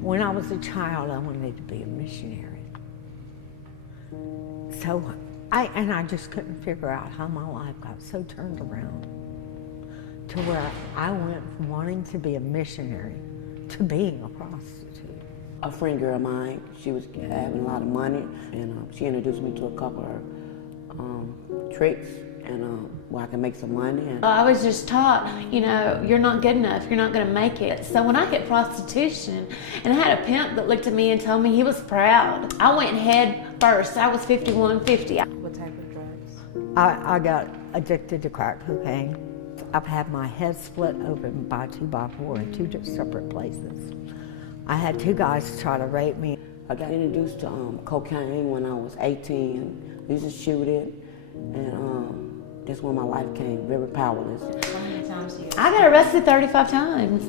When I was a child, I wanted to be a missionary. So I just couldn't figure out how my life got so turned around to where I went from wanting to be a missionary to being a prostitute. A friend girl of mine, she was having a lot of money, and she introduced me to a couple of tricks, and where I can make some money. And I was just taught, you know, you're not good enough, you're not gonna make it. So when I hit prostitution, and I had a pimp that looked at me and told me he was proud, I went head first. I was 5150. What type of drugs? I got addicted to crack cocaine. I've had my head split open by 2x4 in two separate places. I had 2 guys try to rape me. I got introduced to cocaine when I was 18. I used to shoot it, and that's when my life came very powerless. How many times do you? I got arrested 35 times.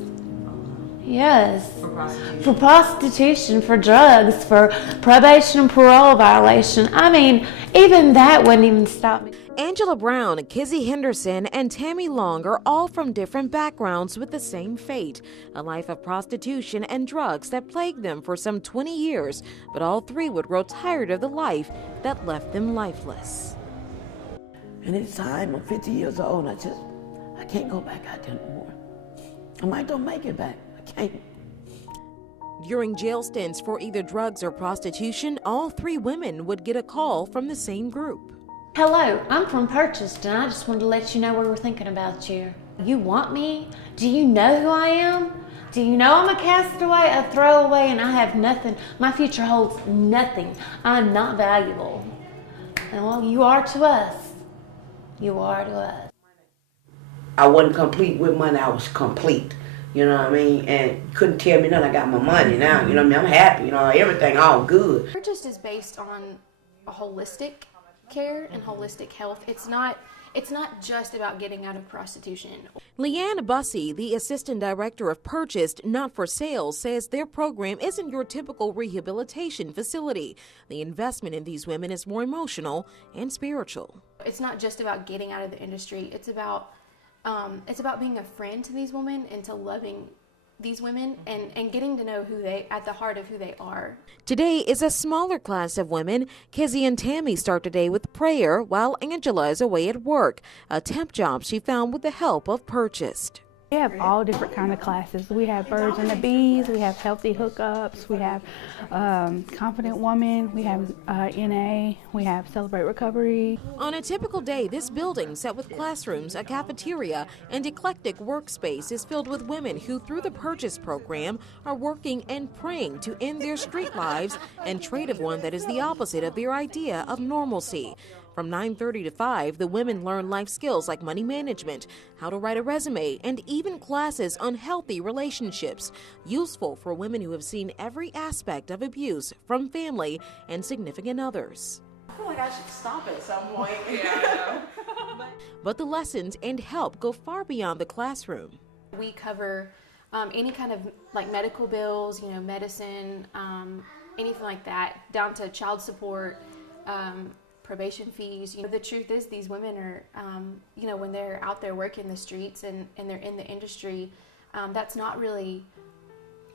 Yes. For prostitution? For prostitution, for drugs, for probation and parole violation. I mean, even that wouldn't even stop me. Angela Brown, Kizzy Henderson, and Tammy Long are all from different backgrounds with the same fate, a life of prostitution and drugs that plagued them for some 20 years, but all 3 would grow tired of the life that left them lifeless. And it's time, I'm 50 years old, and I can't go back out there no more. I might don't make it back, I can't. During jail stints for either drugs or prostitution, all 3 women would get a call from the same group. Hello, I'm from Purchase, and I just wanted to let you know we were thinking about you. You want me? Do you know who I am? Do you know I'm a castaway, a throwaway, and I have nothing? My future holds nothing. I'm not valuable. And well, you are to us. You are to us. I wasn't complete with money, I was complete. You know what I mean? And couldn't tell me nothing, I got my money now. You know what I mean? I'm happy, you know, everything all good. Purchase is based on a holistic care and holistic health. It's not just about getting out of prostitution. Leanne Bussey, the assistant director of Purchased Not for Sales, says their program isn't your typical rehabilitation facility. The investment in these women is more emotional and spiritual. It's not just about getting out of the industry. It's about being a friend to these women and to loving these women and getting to know who they, at the heart of who they are. Today is a smaller class of women. Kizzy and Tammy start today with prayer while Angela is away at work, a temp job she found with the help of Purchased. We have all different kind of classes. We have birds and the bees, we have healthy hookups, we have confident woman, we have NA, we have celebrate recovery. On a typical day, this building, set with classrooms, a cafeteria, and eclectic workspace, is filled with women who, through the Purchase program, are working and praying to end their street lives and trade of one that is the opposite of their idea of normalcy. From 9:30 to 5, the women learn life skills like money management, how to write a resume, and even classes on healthy relationships, useful for women who have seen every aspect of abuse from family and significant others. I feel like I should stop at some point. Yeah, I know. But the lessons and help go far beyond the classroom. We cover any kind of like medical bills, you know, medicine, anything like that, down to child support, probation fees. You know, the truth is these women are, you know, when they're out there working the streets and they're in the industry, that's not really,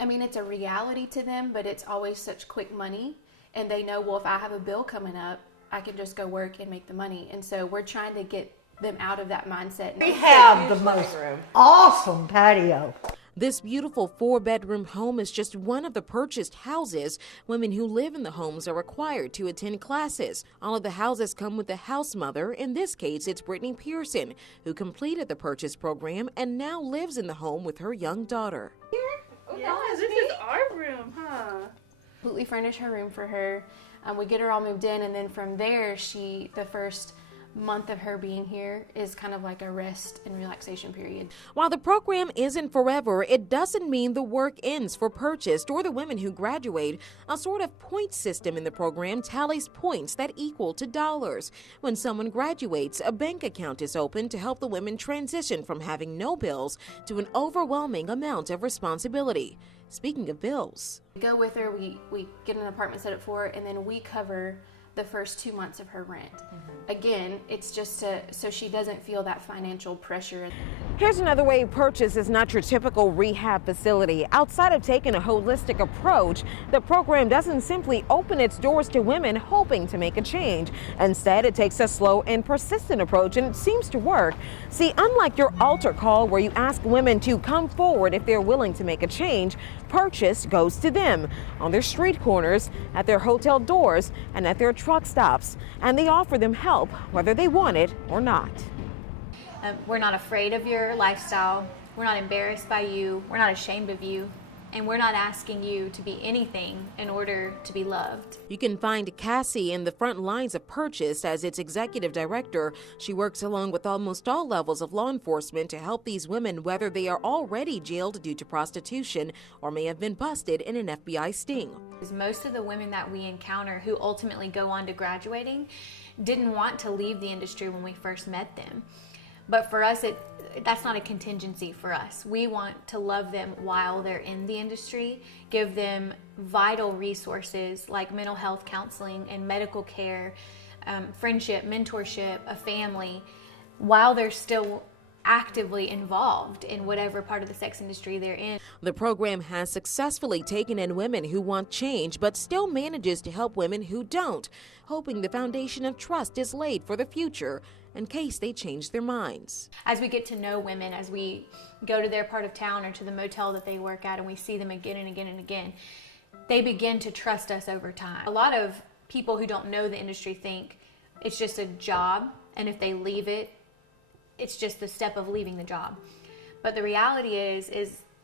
I mean, it's a reality to them, but it's always such quick money. And they know, well, if I have a bill coming up, I can just go work and make the money. And so we're trying to get them out of that mindset. We have the most awesome patio. This beautiful 4-bedroom home is just one of the Purchased houses. Women who live in the homes are required to attend classes. All of the houses come with a house mother. In this case, it's Brittany Pearson, who completed the Purchase program and now lives in the home with her young daughter. Yeah, this is our room, huh? Completely furnish her room for her. We get her all moved in, and then from there, the first month of her being here is kind of like a rest and relaxation period. While the program isn't forever, it doesn't mean the work ends for Purchased or the women who graduate. A sort of point system in the program tallies points that equal to dollars. When someone graduates, a bank account is opened to help the women transition from having no bills to an overwhelming amount of responsibility. Speaking of bills, We go with her, we get an apartment set up for her, and then we cover the first 2 months of her rent. Again, it's just so she doesn't feel that financial pressure. Here's another way Purchase is not your typical rehab facility. Outside of taking a holistic approach, the program doesn't simply open its doors to women hoping to make a change. Instead, it takes a slow and persistent approach, and it seems to work. See, unlike your altar call where you ask women to come forward if they're willing to make a change, Purchase goes to them on their street corners, at their hotel doors, and at their truck stops. And they offer them help whether they want it or not. We're not afraid of your lifestyle. We're not embarrassed by you. We're not ashamed of you. And we're not asking you to be anything in order to be loved. You can find Cassie in the front lines of Purchase as its executive director. She works along with almost all levels of law enforcement to help these women, whether they are already jailed due to prostitution or may have been busted in an FBI sting. Most of the women that we encounter who ultimately go on to graduating didn't want to leave the industry when we first met them. But for us, that's not a contingency for us. We want to love them while they're in the industry, give them vital resources like mental health counseling and medical care, friendship, mentorship, a family, while they're still actively involved in whatever part of the sex industry they're in. The program has successfully taken in women who want change, but still manages to help women who don't, hoping the foundation of trust is laid for the future in case they change their minds. As we get to know women, as we go to their part of town or to the motel that they work at and we see them again and again and again, they begin to trust us over time. A lot of people who don't know the industry think it's just a job, and if they leave it, it's just the step of leaving the job. But the reality is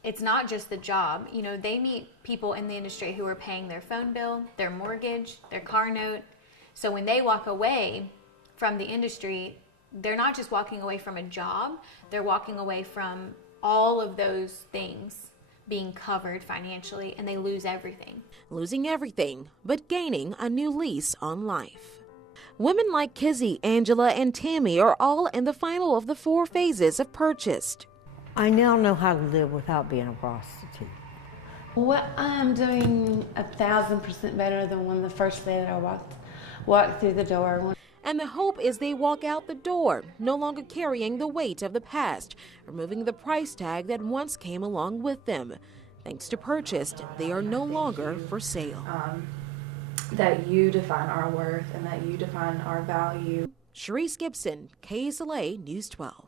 it's not just the job. You know, they meet people in the industry who are paying their phone bill, their mortgage, their car note. So when they walk away from the industry, they're not just walking away from a job, they're walking away from all of those things being covered financially, and they lose everything. Losing everything, but gaining a new lease on life. Women like Kizzy, Angela, and Tammy are all in the final of the 4 phases of Purchase. I now know how to live without being a prostitute. Well, I'm doing 1,000% better than when the first day that I walked through the door. And the hope is they walk out the door, no longer carrying the weight of the past, removing the price tag that once came along with them. Thanks to Purchase, they are no longer for sale. That you define our worth and that you define our value. Sharice Gibson, KSLA News 12.